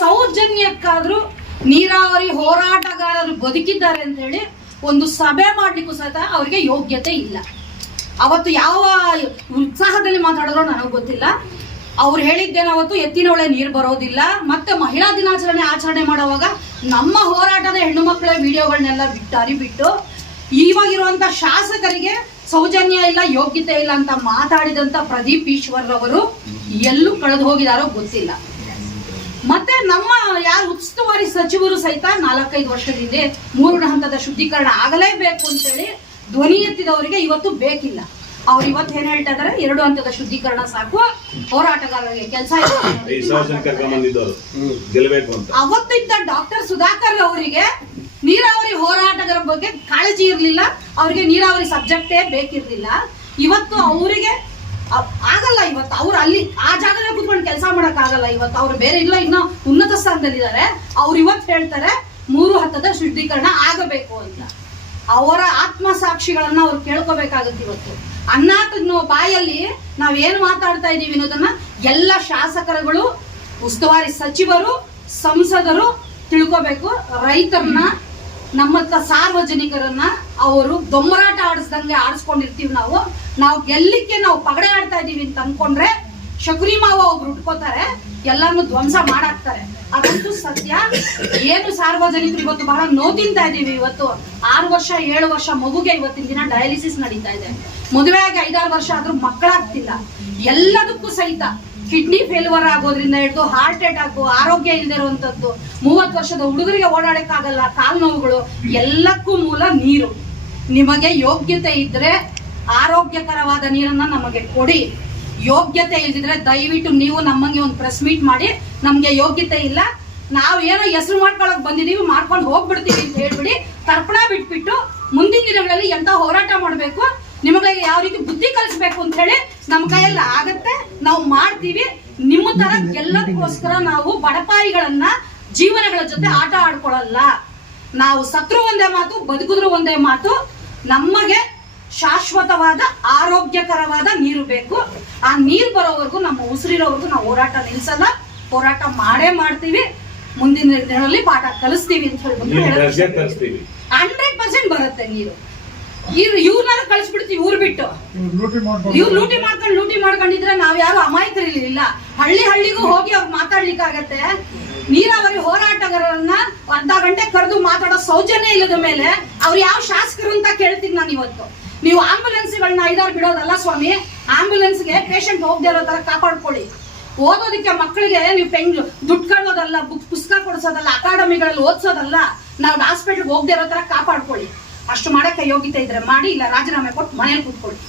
ಸೌಜನ್ಯಕ್ಕಾದ್ರೂ ನೀರಾವರಿ ಹೋರಾಟಗಾರರು ಬದುಕಿದ್ದಾರೆ ಅಂತ ಹೇಳಿ ಒಂದು ಸಭೆ ಮಾಡ್ಲಿಕ್ಕೂ ಸಹಿತ ಅವರಿಗೆ ಯೋಗ್ಯತೆ ಇಲ್ಲ. ಅವತ್ತು ಯಾವ ಉತ್ಸಾಹದಲ್ಲಿ ಮಾತಾಡಿದ್ರು ನನಗೆ ಗೊತ್ತಿಲ್ಲ. ಅವ್ರು ಹೇಳಿದ್ದೇನೆ ಅವತ್ತು ಎತ್ತಿನೊಳೆ ನೀರು ಬರೋದಿಲ್ಲ. ಮತ್ತೆ ಮಹಿಳಾ ದಿನಾಚರಣೆ ಆಚರಣೆ ಮಾಡುವಾಗ ನಮ್ಮ ಹೋರಾಟದ ಹೆಣ್ಣು ಮಕ್ಕಳ ವಿಡಿಯೋಗಳನ್ನೆಲ್ಲ ಬಿಟ್ಟಾರಿ ಬಿಟ್ಟು ಇವಾಗಿರುವಂತ ಶಾಸಕರಿಗೆ ಸೌಜನ್ಯ ಇಲ್ಲ, ಯೋಗ್ಯತೆ ಇಲ್ಲ ಅಂತ ಮಾತಾಡಿದಂತ ಪ್ರದೀಪ್ ಈಶ್ವರ್ ಅವರು ಎಲ್ಲೂ ಕಳೆದು ಹೋಗಿದಾರೋ ಗೊತ್ತಿಲ್ಲ. ಮತ್ತೆ ನಮ್ಮ ಯಾರು ಉಸ್ತುವಾರಿ ಸಚಿವರು ಸಹಿತ ನಾಲ್ಕೈದು ವರ್ಷದ ಹಿಂದೆ ಮೂರು ಹಂತದ ಶುದ್ಧೀಕರಣ ಆಗಲೇಬೇಕು ಅಂತೇಳಿ ಧ್ವನಿ ಎತ್ತಿದವರಿಗೆ ಇವತ್ತು ಬೇಕಿಲ್ಲ. ಅವ್ರು ಇವತ್ತು ಏನ್ ಹೇಳ್ತಾ ಇದಾರೆ? ಎರಡು ಹಂತದ ಶುದ್ಧೀಕರಣ ಸಾಕು. ಹೋರಾಟಗಾರರಿಗೆ ಕೆಲಸ ಅವತ್ತಿದ್ದ ಡಾಕ್ಟರ್ ಸುಧಾಕರ್ ಅವರಿಗೆ ನೀರಾವರಿ ಹೋರಾಟಗಾರ ಬಗ್ಗೆ ಕಾಳಜಿ ಇರಲಿಲ್ಲ. ಅವರಿಗೆ ನೀರಾವರಿ ಸಬ್ಜೆಕ್ಟೇ ಬೇಕಿರ್ಲಿಲ್ಲ. ಇವತ್ತು ಅವರಿಗೆ ಆಗಲ್ಲ ಇವತ್ತು. ಅವ್ರು ಅಲ್ಲಿ ಆ ಜಾಗದಲ್ಲಿ ಕುತ್ಕೊಂಡು ಕೆಲಸ ಮಾಡಕ್ ಆಗಲ್ಲ ಇವತ್ತು. ಅವ್ರು ಬೇರೆ ಇಲ್ಲ, ಇನ್ನೂ ಉನ್ನತ ಸ್ಥಾನದಲ್ಲಿದ್ದಾರೆ. ಅವ್ರು ಇವತ್ತು ಹೇಳ್ತಾರೆ, ಮೂರು ಹತ್ತದ ಶುದ್ಧೀಕರಣ ಆಗಬೇಕು ಅಂತ. ಅವರ ಆತ್ಮಸಾಕ್ಷಿಗಳನ್ನ ಅವ್ರು ಕೇಳ್ಕೋಬೇಕಾಗುತ್ತೆ ಇವತ್ತು. ಅನ್ನ ಬಾಯಲ್ಲಿ ನಾವೇನ್ ಮಾತಾಡ್ತಾ ಇದೀವಿ ಅನ್ನೋದನ್ನ ಎಲ್ಲ ಶಾಸಕರುಗಳು, ಉಸ್ತುವಾರಿ ಸಚಿವರು, ಸಂಸದರು ತಿಳ್ಕೋಬೇಕು. ರೈತರನ್ನ ನಮ್ಮತ್ತ ಸಾರ್ವಜನಿಕರನ್ನ ಅವರು ದೊಂಬರಾಟ ಆಡಿಸ್ದಂಗೆ ಆಡಿಸ್ಕೊಂಡಿರ್ತೀವಿ ನಾವು. ನಾವು ಗೆಲ್ಲಿಕ್ಕೆ ನಾವು ಪಗಡೆ ಆಡ್ತಾ ಇದೀವಿ ಅಂತ ಅನ್ಕೊಂಡ್ರೆ ಶಕುರಿ ಮಾವ ಒಬ್ರು ಉಟ್ಕೋತಾರೆ ಎಲ್ಲಾನು ಧ್ವಂಸ ಮಾಡಾಕ್ತಾರೆ. ಅದಂತೂ ಸತ್ಯ. ಏನು ಸಾರ್ವಜನಿಕರು ಇವತ್ತು ಬಹಳ ನೋವು ತಿಂತಾ ಇದೀವಿ ಇವತ್ತು. ಆರು ವರ್ಷ, ಏಳು ವರ್ಷ ಮಗುಗೆ ಇವತ್ತಿನ ದಿನ ಡಯಾಲಿಸಿಸ್ ನಡೀತಾ ಇದೆ. ಮದುವೆ ಆಗಿ ಐದಾರು ವರ್ಷ ಆದ್ರೂ ಮಕ್ಕಳಾಗ್ತಿಲ್ಲ. ಎಲ್ಲದಕ್ಕೂ ಸಹಿತ ಕಿಡ್ನಿ ಫೇಲ್ವರ್ ಆಗೋದ್ರಿಂದ ಹಿಡಿದು ಹಾರ್ಟ್ ಅಟ್ಯಾಕ್, ಆರೋಗ್ಯ ಇಲ್ಲದೆ ಇರುವಂತದ್ದು, ಮೂವತ್ತು ವರ್ಷದ ಹುಡುಗರಿಗೆ ಓಡಾಡಕ್ಕಾಗಲ್ಲ ಕಾಲು ನೋವುಗಳು ಎಲ್ಲಕ್ಕೂ ಮೂಲ ನೀರು. ನಿಮಗೆ ಯೋಗ್ಯತೆ ಇದ್ರೆ ಆರೋಗ್ಯಕರವಾದ ನೀರನ್ನ ನಮಗೆ ಕೊಡಿ. ಯೋಗ್ಯತೆ ಇಲ್ದಿದ್ರೆ ದಯವಿಟ್ಟು ನೀವು ನಮ್ಮಂಗೆ ಒಂದು ಪ್ರೆಸ್ ಮೀಟ್ ಮಾಡಿ. ನಮ್ಗೆ ಯೋಗ್ಯತೆ ಇಲ್ಲ. ನಾವ್ ಏನೋ ಹೆಸರು ಮಾಡ್ಕೊಳಕ್ ಬಂದಿದೀವಿ, ಮಾಡ್ಕೊಂಡು ಹೋಗ್ಬಿಡ್ತೀವಿ ಅಂತ ಹೇಳ್ಬಿಡಿ. ತರ್ಪಣ ಬಿಟ್ಬಿಟ್ಟು ಮುಂದಿನ ದಿನಗಳಲ್ಲಿ ಎಂತ ಹೋರಾಟ ಮಾಡ್ಬೇಕು? ನಿಮಗೆ ಯಾವ ರೀತಿ ಬುದ್ಧಿ ಕಲಿಸ್ಬೇಕು ಅಂತ ಹೇಳಿ ನಮ್ಮ ಕೈಯಲ್ಲಿ ಆಗತ್ತೆ. ನಾವು ಮಾಡ್ತೀವಿ. ನಿಮ್ಮ ತರ ಗೆಲ್ಲಕ್ಕೋಸ್ಕರ ನಾವು ಬಡಪಾಯಿಗಳನ್ನ ಜೀವನಗಳ ಜೊತೆ ಆಟ ಆಡ್ಕೊಳಲ್ಲ ನಾವು ಸತ್ರು ಒಂದೇ ಮಾತು ಬದುಕಿದ್ರು ಒಂದೇ ಮಾತು. ನಮಗೆ ಶಾಶ್ವತವಾದ ಆರೋಗ್ಯಕರವಾದ ನೀರು ಬೇಕು. ಆ ನೀರು ಬರೋವರೆಗೂ ನಮ್ಮ ಉಸಿರಿರೋವರೆಗೂ ನಾವು ಹೋರಾಟ ನಿಲ್ಸಲ್ಲ. ಹೋರಾಟ ಮಾಡೇ ಮಾಡ್ತೀವಿ. ಮುಂದಿನ ದಿನಗಳಲ್ಲಿ ಪಾಠ ಕಲಿಸ್ತೀವಿ ಅಂತ ಹೇಳ್ಬಿಟ್ಟು ಹಂಡ್ರೆಡ್ ಪರ್ಸೆಂಟ್ ಬರುತ್ತೆ ನೀರು. ಇವ್ರು ಇವ್ರನ್ನ ಕಳಿಸ್ಬಿಡ್ತೀವಿ ಊರ್ ಬಿಟ್ಟು. ಇವ್ರು ಲೂಟಿ ಮಾಡ್ತಾರೆ ಲೂಟಿ ಮಾಡ್ಕೊಂಡಿದ್ರೆ ನಾವ್ ಯಾರು ಅಮಾಯಕರಿರ್ಲಿಲ್ಲ. ಹಳ್ಳಿ ಹಳ್ಳಿಗೂ ಹೋಗಿ ಅವ್ರು ಮಾತಾಡ್ಲಿಕ್ಕಾಗತ್ತೆ. ನೀರಾವರಿ ಹೋರಾಟಗಾರರನ್ನ ಅರ್ಧ ಗಂಟೆ ಕರೆದು ಮಾತಾಡೋ ಸೌಜನ್ಯ ಇಲ್ಲದ ಮೇಲೆ ಅವ್ರು ಯಾವ ಶಾಸಕರು ಅಂತ ಕೇಳ್ತೀನಿ ನಾನು ಇವತ್ತು. ನೀವು ಆಂಬುಲೆನ್ಸ್ಗಳನ್ನ ಐದಾರು ಬಿಡೋದಲ್ಲ ಸ್ವಾಮಿ, ಆಂಬುಲೆನ್ಸ್ಗೆ ಪೇಷಂಟ್ ಹೋಗದೆ ಇರೋ ತರ ಕಾಪಾಡ್ಕೊಳ್ಳಿ. ಓದೋದಕ್ಕೆ ಮಕ್ಕಳಿಗೆ ನೀವು ಪೆಂಗ್, ದುಡ್ಡು ಕಳ್ಳೋದಲ್ಲ, ಬುಕ್, ಪುಸ್ತಕ ಕೊಡಿಸೋದಲ್ಲ, ಅಕಾಡೆಮಿಗಳಲ್ಲಿ ಓದಿಸೋದಲ್ಲ, ನಾವು ಹಾಸ್ಪಿಟ್ಲ್ಗೆ ಹೋಗದೆ ಇರೋ ತರ ಕಾಪಾಡ್ಕೊಳ್ಳಿ. ಅಷ್ಟು ಮಾಡಕ್ಕೆ ಯೋಗ್ಯತೆ ಇದ್ರೆ ಮಾಡಿ, ಇಲ್ಲ ರಾಜೀನಾಮೆ ಕೊಟ್ಟು ಮನೇಲಿ ಕೂತ್ಕೊಳ್ಳಿ.